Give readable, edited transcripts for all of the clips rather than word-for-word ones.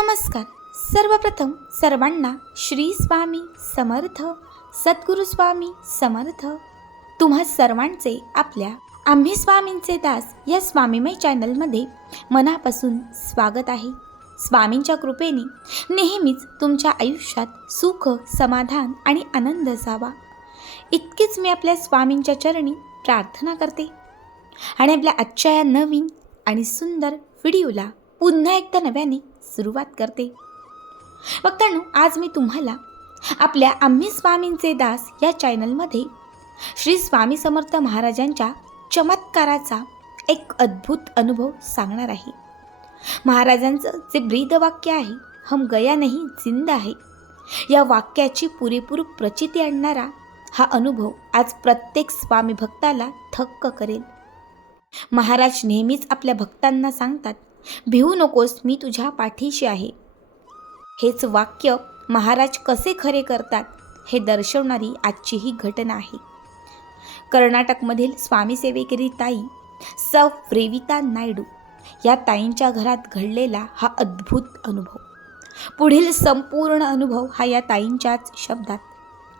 नमस्कार. सर्वप्रथम सर्वांना श्री स्वामी समर्थ, सद्गुरू स्वामी समर्थ. तुम्हा सर्वांचे आपल्या आम्ही स्वामींचे दास या स्वामीमय चॅनलमध्ये मनापासून स्वागत आहे. स्वामींच्या कृपेने नेहमीच तुमच्या आयुष्यात सुख, समाधान आणि आनंद असावा इतकीच मी आपल्या स्वामींच्या चरणी प्रार्थना करते. आणि आपल्या आजच्या या नवीन आणि सुंदर व्हिडिओला पुन्हा एकदा नव्याने सुरुवात करते. बघताना आज मी तुम्हाला आपल्या आम्ही स्वामींचे दास या चॅनलमध्ये श्री स्वामी समर्थ महाराजांच्या चमत्काराचा एक अद्भुत अनुभव सांगणार आहे. महाराजांचं जे ब्रीदवाक्य आहे, हम गया नहीं जिंदा है, या वाक्याची पुरेपूर प्रचिती आणणारा हा अनुभव आज प्रत्येक स्वामी भक्ताला थक्क करेल. महाराज नेहमीच आपल्या भक्तांना सांगतात, भिवू नकोस, मी तुझ्या पाठीशी आहे. हेच वाक्य महाराज कसे खरे करतात हे दर्शवणारी आजची ही घटना आहे. कर्नाटकमधील स्वामी सेवेकरी ताई सौ रेविता नायडू या ताईंच्या घरात घडलेला हा अद्भुत अनुभव. पुढील संपूर्ण अनुभव हा या ताईंच्याच शब्दात.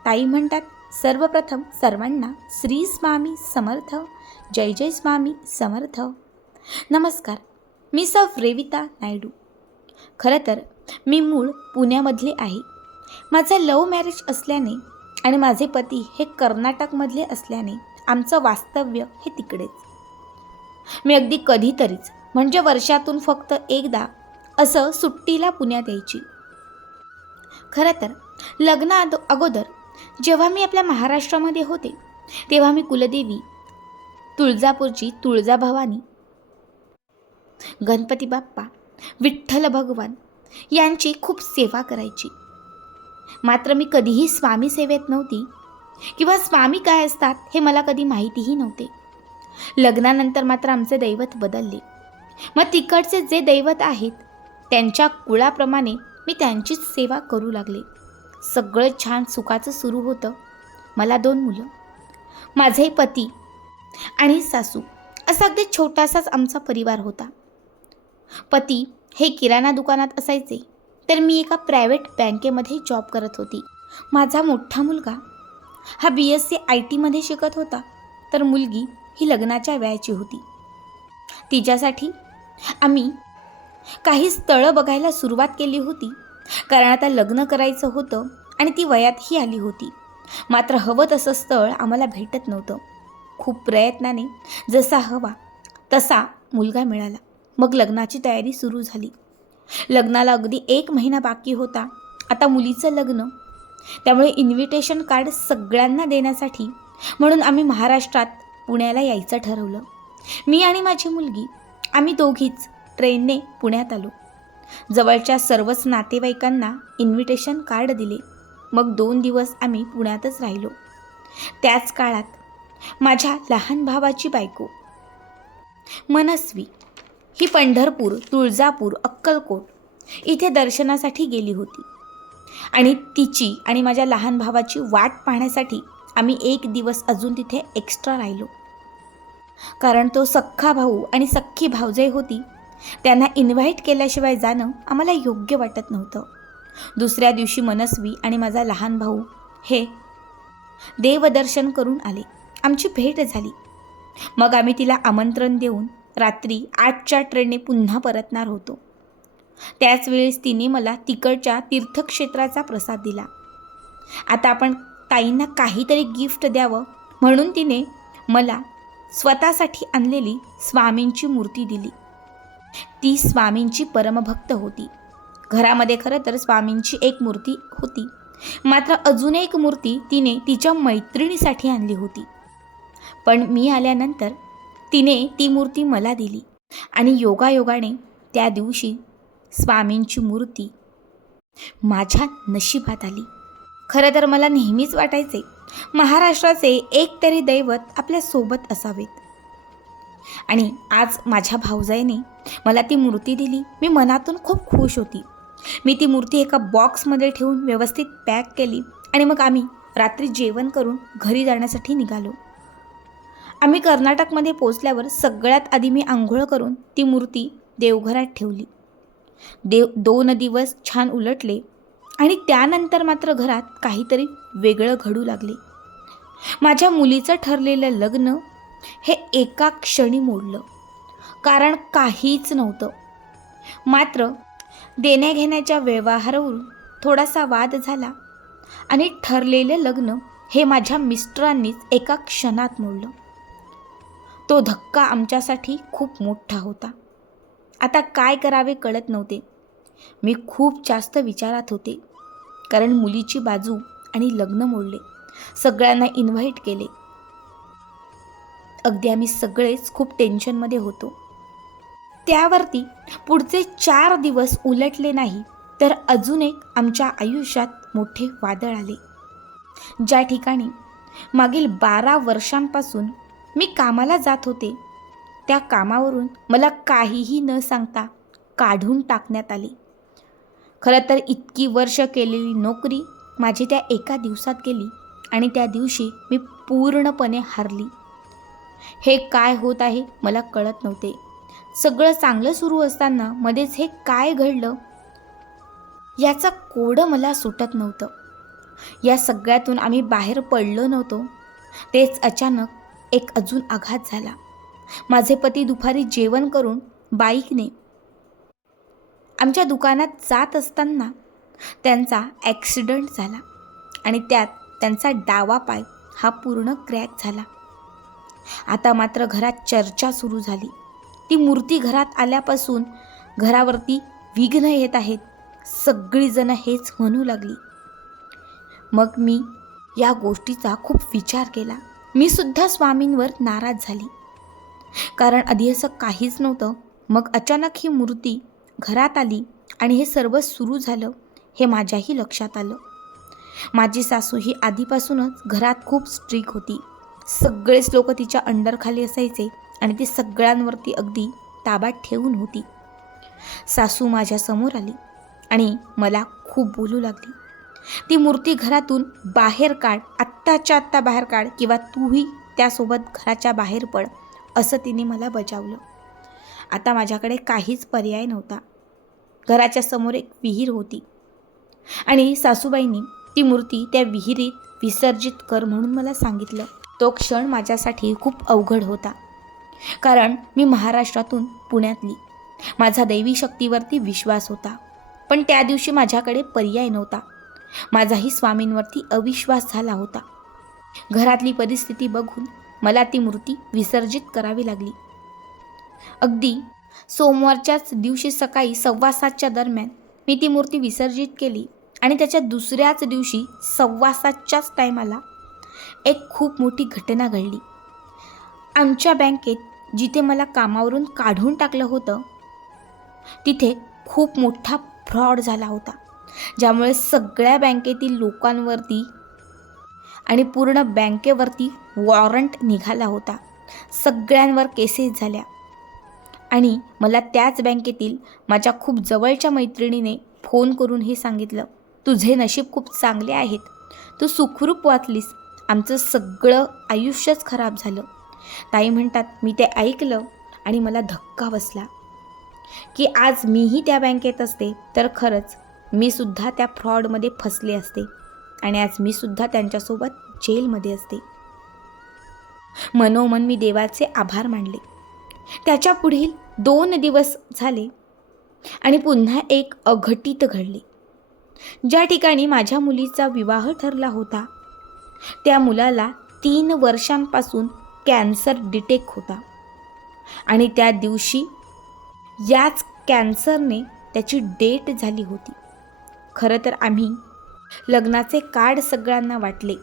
ताई म्हणतात, सर्वप्रथम सर्वांना श्री स्वामी समर्थ, जय जय स्वामी समर्थ. नमस्कार, मी सौ रेविता नायडू. खरं तर मी मूळ पुण्यामधले आहे. माझा लव्ह मॅरेज असल्याने आणि माझे पती हे कर्नाटकमधले असल्याने आमचं वास्तव्य हे तिकडेच. मी अगदी कधीतरीच म्हणजे वर्षातून फक्त एकदा असं सुट्टीला पुण्यात यायची. खरं तर लग्ना अगोदर जेव्हा मी आपल्या महाराष्ट्रामध्ये होते तेव्हा मी कुलदेवी तुळजापूरची तुळजाभवानी, गणपती बाप्पा, विठ्ठल भगवान यांची खूप सेवा करायची. मात्र मी कधीही स्वामी सेवेत नव्हती किंवा स्वामी काय असतात हे मला कधी माहितीही नव्हते. लग्नानंतर मात्र आमचे दैवत बदलले. मग तिकडचे जे दैवत आहेत त्यांच्या कुळाप्रमाणे मी त्यांचीच सेवा करू लागले. सगळं छान सुखाचं सुरू होतं. मला 2 मुलं, माझे पती आणि सासू, असा अगदी छोटासाच आमचा परिवार होता. पती हे किराणा दुकानात असायचे तर मी एका प्रायव्हेट बँकेमध्ये जॉब करत होती. माझा मोठा मुलगा हा BSc IT शिकत होता, तर मुलगी ही लग्नाच्या वयाची होती. तिच्यासाठी आम्ही काही स्थळं बघायला सुरुवात केली होती, कारण आता लग्न करायचं होतं आणि ती वयातही आली होती. मात्र हवं तसं स्थळ आम्हाला भेटत नव्हतं. खूप प्रयत्नाने जसा हवा तसा मुलगा मिळाला. मग लग्नाची तयारी सुरू झाली. लग्नाला अगदी 1 महिना बाकी होता. आता मुलीचं लग्न, त्यामुळे इन्व्हिटेशन कार्ड सगळ्यांना देण्यासाठी म्हणून आम्ही महाराष्ट्रात पुण्याला यायचं ठरवलं. मी आणि माझी मुलगी आम्ही दोघीच ट्रेनने पुण्यात आलो. जवळच्या सर्वच नातेवाईकांना इन्व्हिटेशन कार्ड दिले. मग 2 दिवस आम्ही पुण्यातच राहिलो. त्याच काळात माझ्या लहान भावाची बायको मनस्वी ही पंढरपूर, तुळजापूर, अक्कलकोट इथे दर्शनासाठी गेली होती. आणि तिची आणि माझ्या लहान भावाची वाट पाहण्यासाठी आम्ही 1 दिवस अजून तिथे एक्स्ट्रा राहिलो. कारण तो सख्खा भाऊ आणि सख्खी भावजय होती, त्यांना इन्व्हाइट केल्याशिवाय जाणं आम्हाला योग्य वाटत नव्हतं. दुसऱ्या दिवशी मनस्वी आणि माझा लहान भाऊ हे देवदर्शन करून आले. आमची भेट झाली. मग आम्ही तिला आमंत्रण देऊन रात्री 8च्या ट्रेनने पुन्हा परतणार होतो. त्याच वेळेस तिने मला तिकडच्या तीर्थक्षेत्राचा प्रसाद दिला. आता आपण ताईंना काहीतरी गिफ्ट द्यावं म्हणून तिने मला स्वतःसाठी आणलेली स्वामींची मूर्ती दिली. ती स्वामींची परमभक्त होती. घरामध्ये खरं तर स्वामींची एक मूर्ती होती, मात्र अजून एक मूर्ती तिने तिच्या मैत्रिणीसाठी आणली होती. पण मी आल्यानंतर तिने ती मूर्ती मला दिली आणि योगायोगाने त्या दिवशी स्वामींची मूर्ती माझ्या नशिबात आली. खरं तर मला नेहमीच वाटायचे महाराष्ट्राचे एक तरी दैवत आपल्या सोबत असावेत. आणि आज माझ्या भाऊजाईने मला ती मूर्ती दिली. मी मनातून खूप खुश होती. मी ती मूर्ती एका बॉक्समध्ये ठेवून व्यवस्थित पॅक केली आणि मग आम्ही रात्री जेवण करून घरी जाण्यासाठी निघालो. आम्ही कर्नाटकमध्ये पोचल्यावर सगळ्यात आधी मी आंघोळ करून ती मूर्ती देवघरात ठेवली. 2 दिवस छान उलटले आणि त्यानंतर मात्र घरात काहीतरी वेगळं घडू लागले. माझ्या मुलीचं ठरलेलं लग्न हे एका क्षणी मोडलं. कारण काहीच नव्हतं. मात्र देण्याघेण्याच्या व्यवहारावरून थोडासा वाद झाला आणि ठरलेलं लग्न हे माझ्या मिस्टरांनीच एका क्षणात मोडलं. तो धक्का आमच्यासाठी खूप मोठा होता. आता काय करावे कळत नव्हते. मी खूप जास्त विचारात होते. कारण मुलीची बाजू आणि लग्न मोडले. सगळ्यांना इन्व्हाइट केले. अगदी आम्ही सगळेच खूप टेन्शनमध्ये होतो. त्यावरती पुढचे 4 दिवस उलटले नाही तर अजून एक आमच्या आयुष्यात मोठे वादळ आले. ज्या ठिकाणी मागील 12 वर्षांपासून मी कामाला जात होते, त्या कामावरून मला काहीही न सांगता काढून टाकण्यात आले. खरं तर इतकी वर्ष केलेली नोकरी माझी त्या एका दिवसात गेली आणि त्या दिवशी मी पूर्णपणे हारली. हे काय होत आहे मला कळत नव्हते. सगळं चांगलं सुरू असताना मध्येच हे काय घडलं याचा कोड मला सुटत नव्हतं. या सगळ्यातून आम्ही बाहेर पडलो नव्हतो. तेच अचानक एक अजून आघात झाला. माझे पती दुपारी जेवण करून बाईकने आमच्या दुकानात जात असताना त्यांचा ॲक्सिडेंट झाला आणि त्यात त्यांचा डावा पाय हा पूर्ण क्रॅक झाला. आता मात्र घरात चर्चा सुरू झाली. ती मूर्ती घरात आल्यापासून घरावरती विघ्न येत आहेत, सगळीजणं हेच म्हणू लागली. मग मी या गोष्टीचा खूप विचार केला. मी सुद्धा स्वामींवर नाराज झाली. कारण आधी असं काहीच नव्हतं. मग अचानक ही मूर्ती घरात आली आणि हे सर्व सुरू झालं हे माझ्याही लक्षात आलं. माझी सासू ही आधीपासूनच घरात खूप स्ट्रिक्ट होती. सगळेच लोक तिच्या अंडरखाली असायचे आणि ती सगळ्यांवरती अगदी ताब्यात ठेवून होती. सासू माझ्यासमोर आली आणि मला खूप बोलू लागली. ती मूर्ती घरातून बाहेर काढ, आत्ताच्या आत्ता बाहेर काढ, किंवा तूही त्यासोबत घराच्या बाहेर पड, असं तिने मला बजावलं. आता माझ्याकडे काहीच पर्याय नव्हता. घराच्या समोर एक विहीर होती आणि सासूबाईंनी ती मूर्ती त्या विहिरीत विसर्जित कर म्हणून मला सांगितलं. तो क्षण माझ्यासाठी खूप अवघड होता. कारण मी महाराष्ट्रातून पुण्यातली. माझा दैवी शक्तीवरती विश्वास होता. पण त्या दिवशी माझ्याकडे पर्याय नव्हता. माझाही स्वामींवरती अविश्वास झाला होता. घरातली परिस्थिती बघून मला ती मूर्ती विसर्जित करावी लागली. अगदी सोमवारच्याच दिवशी सकाळी 7:15च्या दरम्यान मी ती मूर्ती विसर्जित केली आणि त्याच्या दुसऱ्याच दिवशी 7:15च्याच टायमाला एक खूप मोठी घटना घडली. आमच्या बँकेत जिथे मला कामावरून काढून टाकलं होतं तिथे खूप मोठा फ्रॉड झाला होता. ज्यामुळे सगळ्या बँकेतील लोकांवरती आणि पूर्ण बँकेवरती वॉरंट निघाला होता. सगळ्यांवर केसेस झाल्या आणि मला त्याच बँकेतील माझ्या खूप जवळच्या मैत्रिणीने फोन करून हे सांगितलं, तुझे नशीब खूप चांगले आहेत, तू सुखरूप वाचलीस, आमचं सगळं आयुष्यच खराब झालं. ताई म्हणतात मी ते ऐकलं आणि मला धक्का बसला की आज मीही त्या बँकेत असते तर खरंच मी सुद्धा त्या फ्रॉडमध्ये फसले असते आणि आज मी सुद्धा त्यांच्यासोबत जेलमध्ये असते. मनोमन मी देवाचे आभार मानले. त्याच्या पुढील 2 दिवस झाले आणि पुन्हा एक अघटित घडले. ज्या ठिकाणी माझ्या मुलीचा विवाह ठरला होता त्या मुलाला 3 वर्षांपासून कॅन्सर डिटेक्ट होता आणि त्या दिवशी याच कॅन्सरने त्याची डेट झाली होती. खरं तर आम्ही लग्नाचे कार्ड सगळ्यांना वाटले,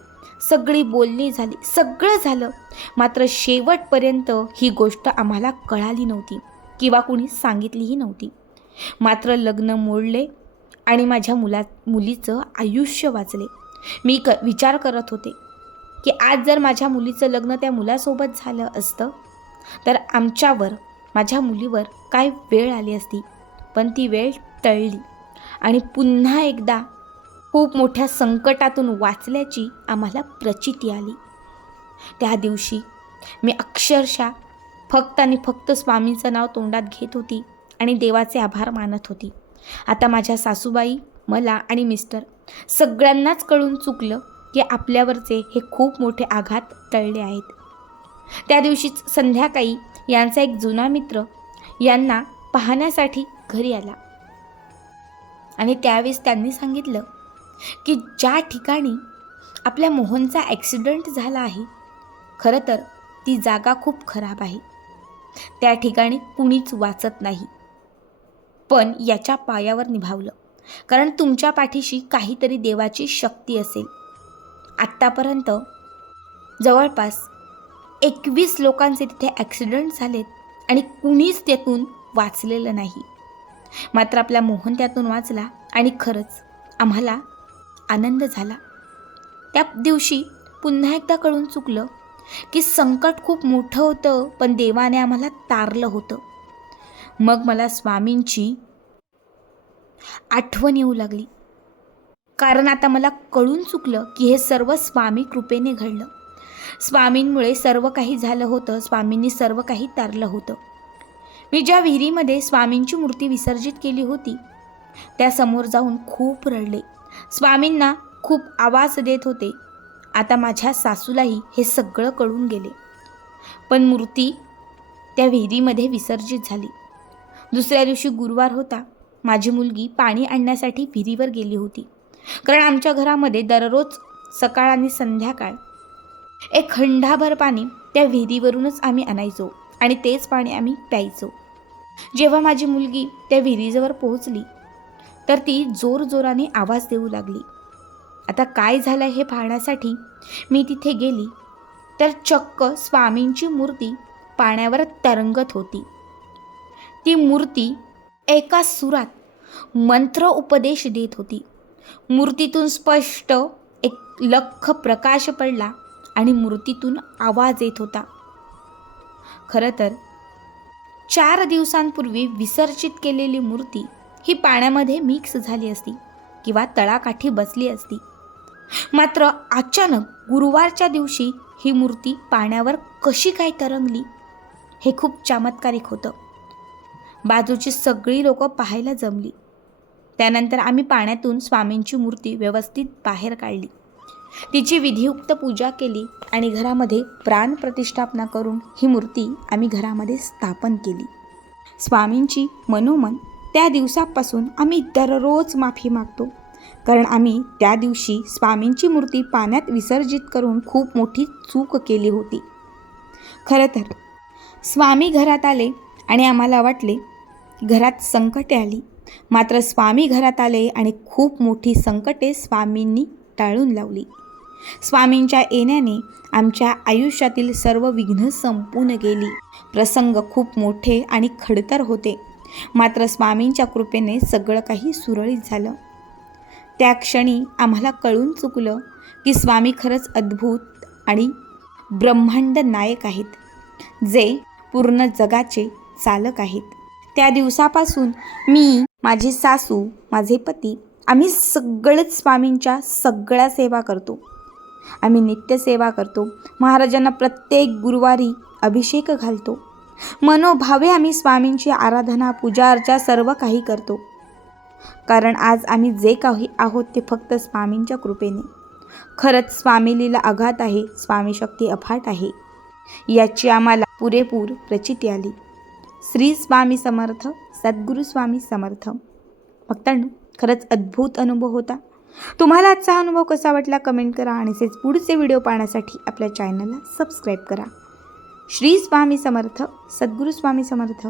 सगळी बोलणी झाली, सगळं झालं. मात्र शेवटपर्यंत ही गोष्ट आम्हाला कळाली नव्हती किंवा कुणी सांगितलीही नव्हती. मात्र लग्न मोडले आणि माझ्या मुलीचं आयुष्य वाचले. मी विचार करत होते की आज जर माझ्या मुलीचं लग्न त्या मुलासोबत झालं असतं तर आमच्यावर, माझ्या मुलीवर काय वेळ आली असती. पण ती वेळ टळली आणि पुन्हा एकदा खूप मोठ्या संकटातून वाचल्याची आम्हाला प्रचिती आली. त्या दिवशी मी अक्षरशः फक्त आणि फक्त स्वामींचं नाव तोंडात घेत होती आणि देवाचे आभार मानत होती. आता माझ्या सासूबाई, मला आणि मिस्टर सगळ्यांनाच कळून चुकलं की आपल्यावरचे हे खूप मोठे आघात टळले आहेत. त्या दिवशीच संध्याकाळी यांचा एक जुना मित्र यांना पाहण्यासाठी घरी आला आणि त्यावेळेस त्यांनी सांगितलं की ज्या ठिकाणी आपल्या मोहनचा ॲक्सिडेंट झाला आहे, खरं तर ती जागा खूप खराब आहे. त्या ठिकाणी कुणीच वाचत नाही. पण याच्या पायावर निभावलं, कारण तुमच्या पाठीशी काहीतरी देवाची शक्ती असेल. आत्तापर्यंत जवळपास 21 लोकांचे तिथे ॲक्सिडेंट झालेत आणि कुणीच त्यातून वाचलेलं नाही. मात्र आपला मोहन त्यातून वाचला आणि खरंच आम्हाला आनंद झाला. त्या दिवशी पुन्हा एकदा कळून चुकलं की संकट खूप मोठं होतं, पण देवाने आम्हाला तारलं होतं. मग मला स्वामींची आठवण येऊ लागली, कारण आता मला कळून चुकलं की हे सर्व स्वामी कृपेने घडलं. स्वामींमुळे सर्व काही झालं होतं. स्वामींनी सर्व काही तारलं होतं. मी ज्या विहिरीमध्ये स्वामींची मूर्ती विसर्जित केली होती त्यासमोर जाऊन खूप रडले. स्वामींना खूप आवाज देत होते. आता माझ्या सासूलाही हे सगळं कळून गेले, पण मूर्ती त्या विहिरीमध्ये विसर्जित झाली. दुसऱ्या दिवशी गुरुवार होता. माझी मुलगी पाणी आणण्यासाठी विहिरीवर गेली होती, कारण आमच्या घरामध्ये दररोज सकाळ आणि संध्याकाळ एक खंडाभर पाणी त्या विहिरीवरूनच आम्ही आणायचो आणि तेच पाणी आम्ही प्यायचो. जेव्हा माझी मुलगी त्या विहिरीजवळ पोहोचली तर ती जोरजोराने आवाज देऊ लागली. आता काय झालं हे पाहण्यासाठी मी तिथे गेली तर चक्क स्वामींची मूर्ती पाण्यावर तरंगत होती. ती मूर्ती एका सुरात मंत्र उपदेश देत होती. मूर्तीतून स्पष्ट एक लख्ख प्रकाश पडला आणि मूर्तीतून आवाज येत होता. खरं तर 4 दिवसांपूर्वी विसर्जित केलेली मूर्ती ही पाण्यामध्ये मिक्स झाली असती किंवा तळाकाठी बसली असती. मात्र अचानक गुरुवारच्या दिवशी ही मूर्ती पाण्यावर कशी काय तरंगली हे खूप चमत्कारिक होतं. बाजूची सगळी लोक पाहायला जमली. त्यानंतर आम्ही पाण्यातून स्वामींची मूर्ती व्यवस्थित बाहेर काढली, तिची विधियुक्त पूजा केली आणि घरामध्ये प्राणप्रतिष्ठापना करून ही मूर्ती आम्ही घरामध्ये स्थापन केली. स्वामींची मनोमन त्या दिवसापासून आम्ही दररोज माफी मागतो, कारण आम्ही त्या दिवशी स्वामींची मूर्ती पाण्यात विसर्जित करून खूप मोठी चूक केली होती. खरं तर स्वामी घरात आले आणि आम्हाला वाटले घरात संकटे आली, मात्र स्वामी घरात आले आणि खूप मोठी संकटे स्वामींनी टाळून लावली. स्वामींच्या येण्याने आमच्या आयुष्यातील सर्व विघ्न संपून गेली. प्रसंग खूप मोठे आणि खडतर होते, मात्र स्वामींच्या कृपेने सगळं काही सुरळीत झालं. त्या क्षणी आम्हाला कळून चुकलं की स्वामी खरंच अद्भुत आणि ब्रह्मांड नायक आहेत, जे पूर्ण जगाचे चालक आहेत. त्या दिवसापासून मी, माझी सासू, माझे पती आम्ही सगळेच स्वामींच्या सगळ्या सेवा करतो. आम्ही नित्यसेवा करतो. महाराजांना प्रत्येक गुरुवारी अभिषेक घालतो. मनोभावे आम्ही स्वामींची आराधना, पूजा अर्चा सर्व काही करतो, कारण आज आम्ही जे काही आहोत ते फक्त स्वामींच्या कृपेने. खरंच स्वामी लीला अगाध आहे, स्वामी शक्ती अफाट आहे, याची आम्हाला पुरेपूर प्रचिती आली. श्री स्वामी समर्थ, सद्गुरू स्वामी समर्थ. भक्तांनो, खरंच अद्भुत अनुभव होता. तुम्हाला आजचा अनुभव कसा वाटला कमेंट करा आणि असेच पुढचे व्हिडिओ पाहण्यासाठी आपल्या चॅनलला सबस्क्राईब करा. श्री स्वामी समर्थ, सद्गुरू स्वामी समर्थ.